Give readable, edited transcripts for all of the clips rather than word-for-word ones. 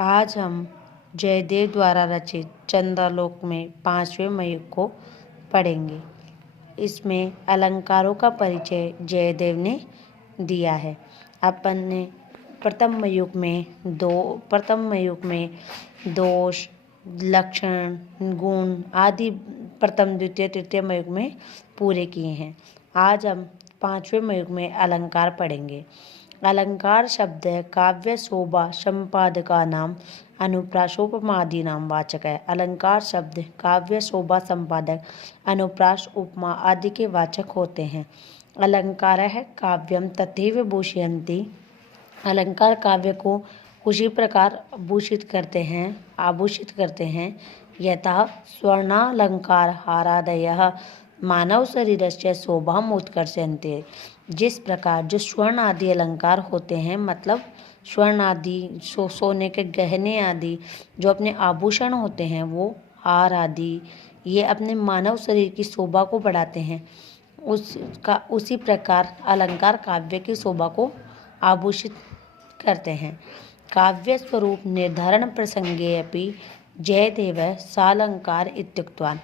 आज हम जयदेव द्वारा रचित चंद्रालोक में 5वें मयूख को पढ़ेंगे। इसमें अलंकारों का परिचय जयदेव ने दिया है। अपन ने प्रथम मयूख में दोष, लक्षण, गुण आदि प्रथम, द्वितीय, तृतीय मयूख में पूरे किए हैं। आज हम 5वें मयूख में अलंकार पढ़ेंगे। अलंकार शब्द काव्य शोभा संपादका नाम अनुप्रासोपमादि नाम वाचक है। अलंकार शब्द काव्य शोभा संपादक अनुप्रास उपमा आदि के वाचक होते हैं। अलंकार है काव्यम तथैव भूषयन्ति। अलंकार काव्य को उसी प्रकार आभूषित करते हैं यथा स्वर्णालंकार हारादयः मानव शरीरस्य शोभाम उत्कर्षयन्ते। जिस प्रकार जो स्वर्ण आदि अलंकार होते हैं, मतलब स्वर्ण आदि सोने के गहने आदि जो अपने आभूषण होते हैं, वो हार आदि ये अपने मानव शरीर की शोभा को बढ़ाते हैं। उसी प्रकार अलंकार काव्य की शोभा को आभूषित करते हैं। काव्य स्वरूप निर्धारण प्रसंगे अपि जयदेव सालंकार इत्युक्तवान्।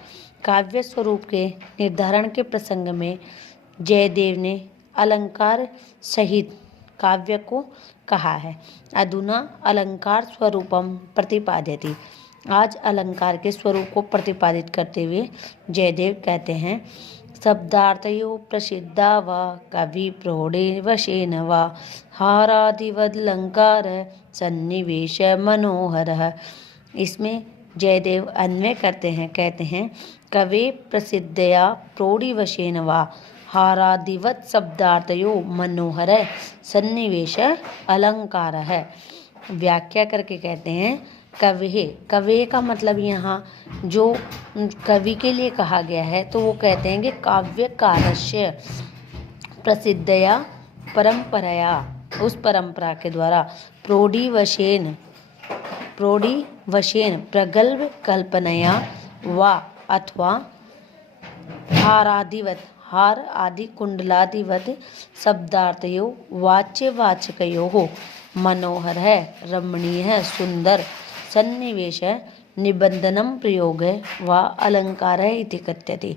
काव्य स्वरूप के निर्धारण के प्रसंग में जयदेव ने अलंकार सहित काव्य को कहा है। अधुना अलंकार स्वरूपम प्रतिपाद्यते। आज अलंकार के स्वरूप को प्रतिपादित करते हुए जयदेव कहते हैं, शब्दार्थयो प्रसिद्धा व कवि प्रौढ़े वशेन व हारादिवदलंकार सन्निवेश मनोहर। इसमें जयदेव अन्वय करते हैं, कहते हैं कवि प्रसिद्धया प्रौढ़िवशेन व हारादिवत शब्दार्थयो मनोहर सन्निवेश अलंकार है। व्याख्या करके कहते हैं कवि का मतलब यहाँ जो कवि के लिए कहा गया है, तो वो कहते हैं कि काव्यकारस्य प्रसिद्धया परंपराया, उस परंपरा के द्वारा प्रौढ़िवशेन प्रगल्भ कल्पनया वा अथवा हार आदि कुंडलादिवत शब्दार्थयो वाच्यवाचकयो मनोहर है, रमणीय है, सुंदर सन्निवेश निबंधनम प्रयोग व अलंकार इति कथ्यते।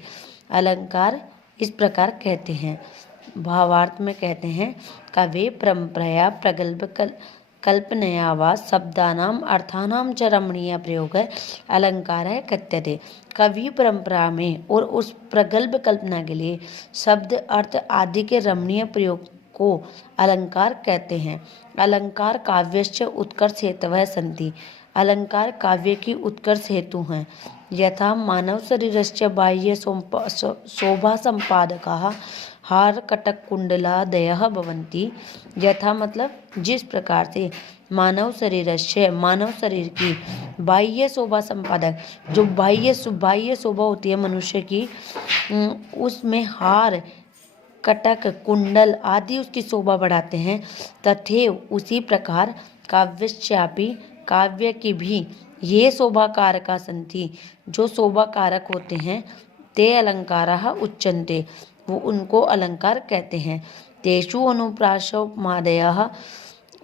अलंकार इस प्रकार कहते हैं। भावार्थ में कहते हैं कवि परंपराया प्रगल्भ कल्पनया व शब्दानाम अर्थानाम च रमणीय प्रयोग अलंकार है कथ्यते। कवि परंपरा में और उस प्रगल्भ कल्पना के लिए शब्द अर्थ आदि के रमणीय प्रयोग को अलंकार कहते हैं। अलंकार काव्यस्य उत्कर्ष हेतवः सन्ति। अलंकार काव्य की उत्कर्ष हेतु हैं। यथा मानव शरीरस्य बाह्य शोभा संपादकाः हार कटक कुंडलादयः भवन्ति। यथा मतलब जिस प्रकार से मानव शरीर की बाह्य शोभा संपादक, जो बाह्य शोभा होती है मनुष्य की, उसमें हार कटक कुंडल आदि उसकी शोभा बढ़ाते हैं। तथैव उसी प्रकार काव्यस्यापि काव्य की भी ये शोभा कारका सन्ति, जो शोभा कारक होते हैं, ते अलंकाराः उच्यन्ते, वो उनको अलंकार कहते हैं। तेषु अनुप्रासोपमादयः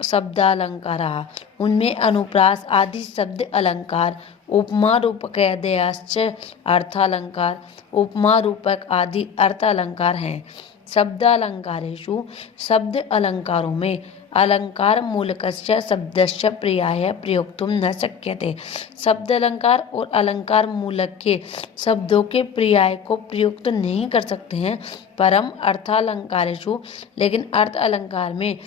शब्दालंकाराः, उनमें अनुप्रास आदि शब्द अलंकार, उपमा रूपकादयश्च अर्थालंकार, उपमा रूपक आदि अर्थ अलंकार हैं। शब्दालंकारेषु, शब्द अलंकारों में अलंकार मूलकस्य शब्दस्य पर्याय प्रयोक्तुम न शक्यते। शब्द अलंकार और अलंकार मूलक के शब्दों के पर्याय को प्रयुक्त नहीं कर सकते हैं। परम अर्थालंकारेषु, लेकिन अर्थ अलंकार में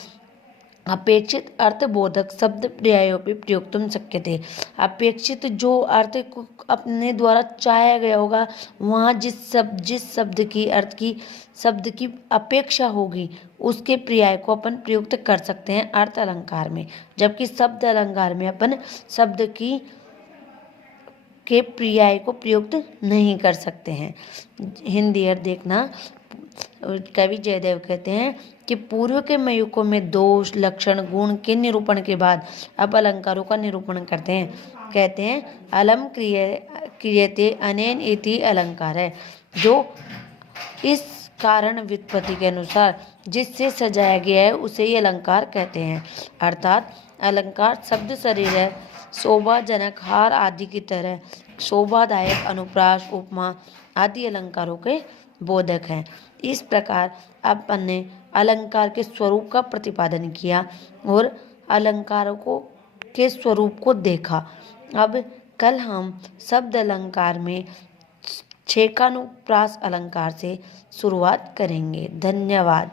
अपेक्षित अर्थबोधक शब्द पर्यायों पर प्रयुक्तुम शक्यते। अपेक्षित जो अर्थ को अपने द्वारा चाहा गया होगा, वहाँ जिस शब्द की अपेक्षा होगी, उसके पर्याय को अपन प्रयुक्त कर सकते हैं अर्थ अलंकार में। जबकि शब्द अलंकार में अपन शब्द के पर्याय को प्रयुक्त नहीं कर सकते हैं। हिंदी अर्थ देखना। कवि जयदेव कहते हैं कि पूर्व के मयूखों में दोष, लक्षण, गुण के निरूपण के बाद अब अलंकारों का निरूपण करते हैं। कहते हैं अलम क्रियते अनेन इति अलंकार है, जो इस कारण व्युत्पत्ति के अनुसार जिससे सजाया गया है उसे ही अलंकार कहते हैं। अर्थात अलंकार शब्द शरीर है शोभाजनक हार आदि की तरह शोभादायक, अनुप्रास, उपमा आदि अलंकारों के बोधक हैं। इस प्रकार अपन ने अलंकार के स्वरूप का प्रतिपादन किया और अलंकारों को के स्वरूप को देखा। अब कल हम शब्द अलंकार में छेकानुप्रास अलंकार से शुरुआत करेंगे। धन्यवाद।